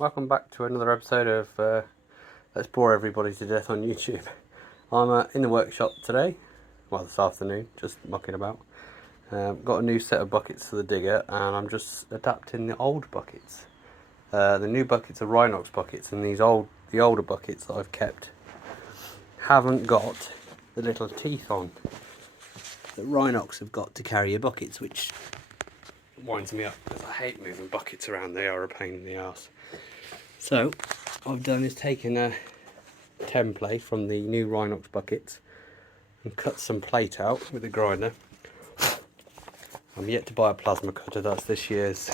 Welcome back to another episode of Let's Bore Everybody to Death on YouTube. I'm in the workshop today, well this afternoon, just mucking about. Got a new set of buckets for the digger and I'm just adapting the old buckets. The new buckets are rhinox buckets, and the older buckets that I've kept haven't got the little teeth on that rhinox have got to carry your buckets, which winds me up because I hate moving buckets around. They are a pain in the arse. So what I've done is taken a template from the new rhinox buckets and cut some plate out with a grinder. I'm yet to buy a plasma cutter. That's this year's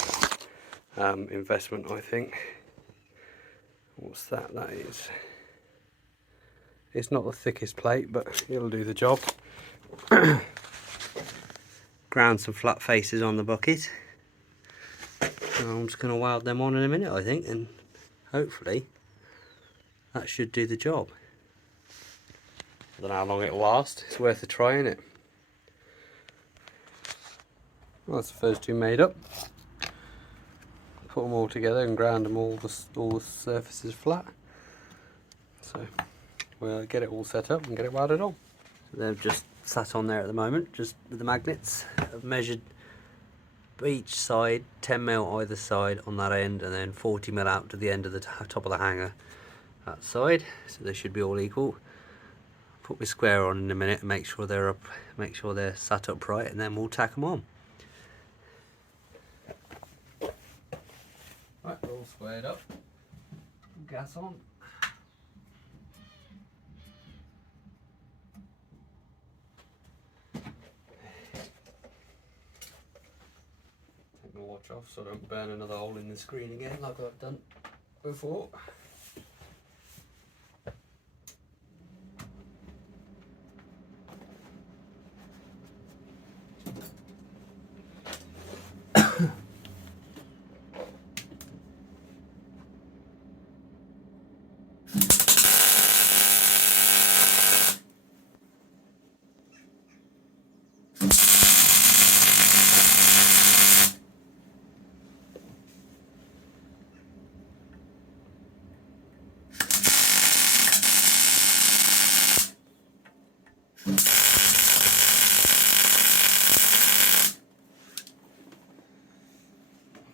investment, I think. What's that? That is, it's not the thickest plate, but it'll do the job. Ground some flat faces on the bucket. So I'm just going to weld them on in a minute, I think, and hopefully that should do the job. I don't know how long it'll last. It's worth a try, isn't it? Well, that's the first two made up. Put them all together and ground them all the surfaces flat. So we'll get it all set up and get it welded on. So they've just sat on there at the moment, just with the magnets. I've measured each side, 10mm either side on that end, and then 40mm out to the end of the top of the hanger that side. So they should be all equal. Put my square on in a minute and make sure they're up, make sure they're sat upright, and then we'll tack them on. Right, we're all squared up. Gas on. Take my watch off so I don't burn another hole in the screen again like I've done before.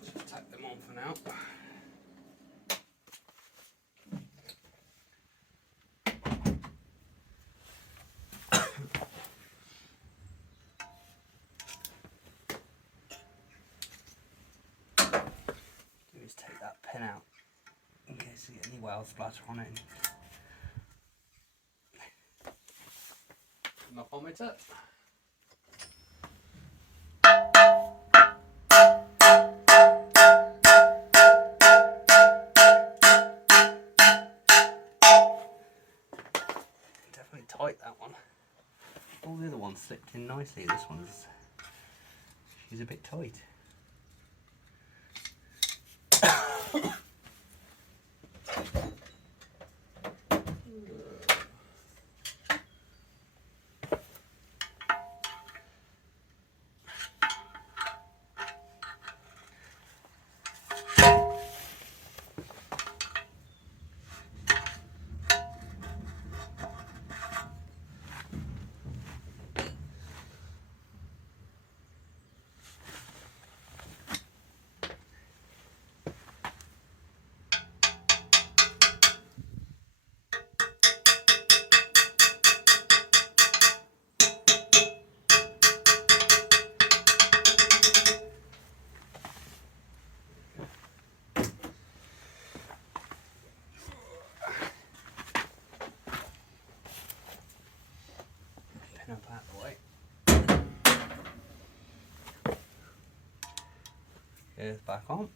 Just tack them on for now. Is take that pin out in case you get any weld splatter on it. Maphometer. Definitely tight, that one. All the other ones slipped in nicely. This one's, she's a bit tight. Pin up out the way. Here's back on.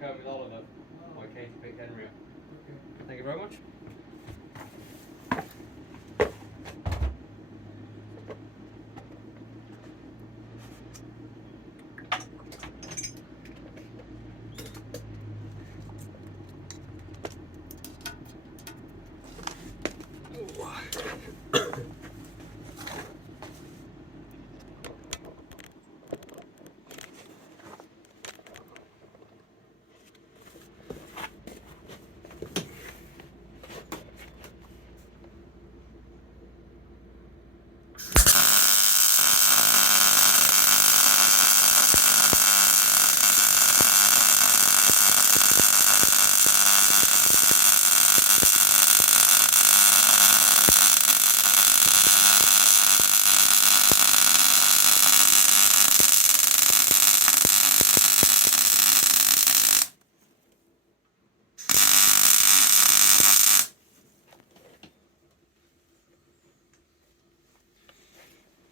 back home with Oliver, my Katie picked Henry up. Okay. Thank you very much.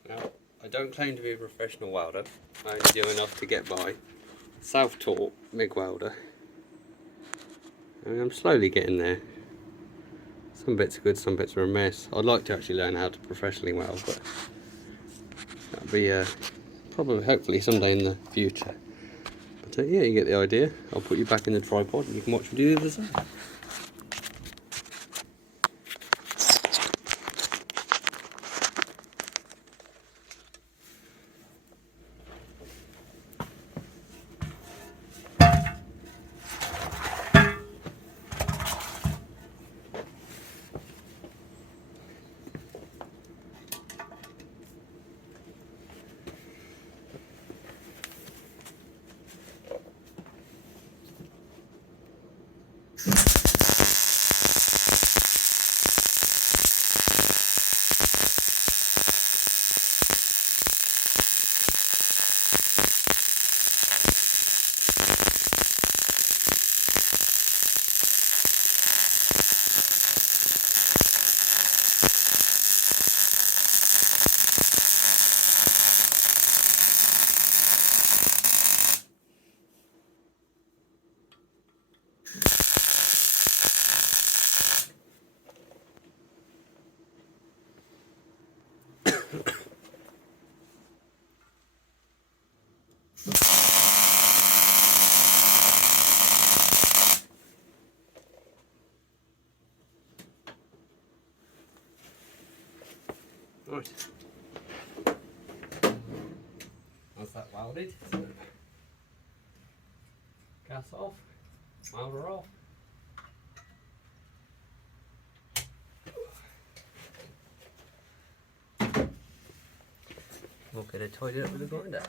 Now, I don't claim to be a professional welder, I only do enough to get by. Self-taught MIG welder. I mean, I'm slowly getting there. Some bits are good, some bits are a mess. I'd like to actually learn how to professionally weld, but that'll be probably, hopefully, someday in the future. But yeah, you get the idea. I'll put you back in the tripod and you can watch me do the other side. Right. That's that welded. So gas off, welder off. We'll get it tidied up with a grinder.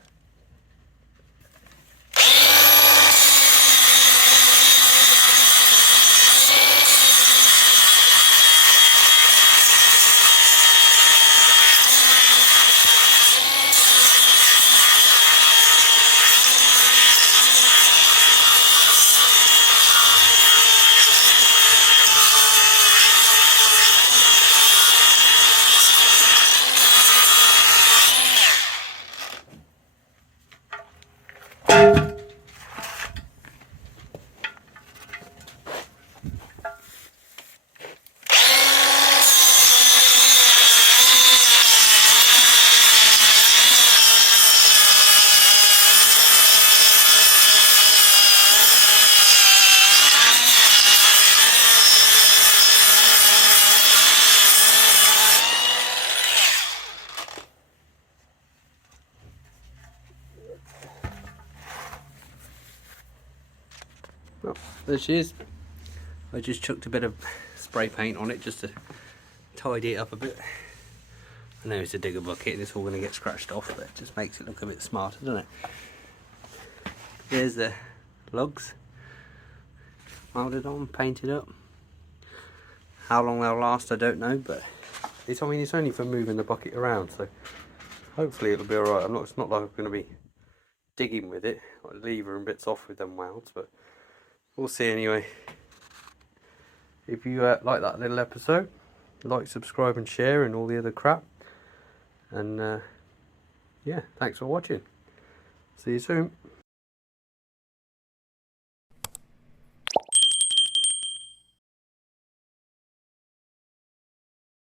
Well, there she is. I just chucked a bit of spray paint on it just to tidy it up a bit. I know it's a digger bucket and it's all going to get scratched off, but it just makes it look a bit smarter, doesn't it? There's the lugs. Welded on, painted up. How long they'll last I don't know, but it's only for moving the bucket around, so hopefully it'll be alright. It's not like I'm going to be digging with it, like levering bits off with them welds, but we'll see anyway. If you like that little episode, like, subscribe and share and all the other crap. And yeah, thanks for watching. See you soon.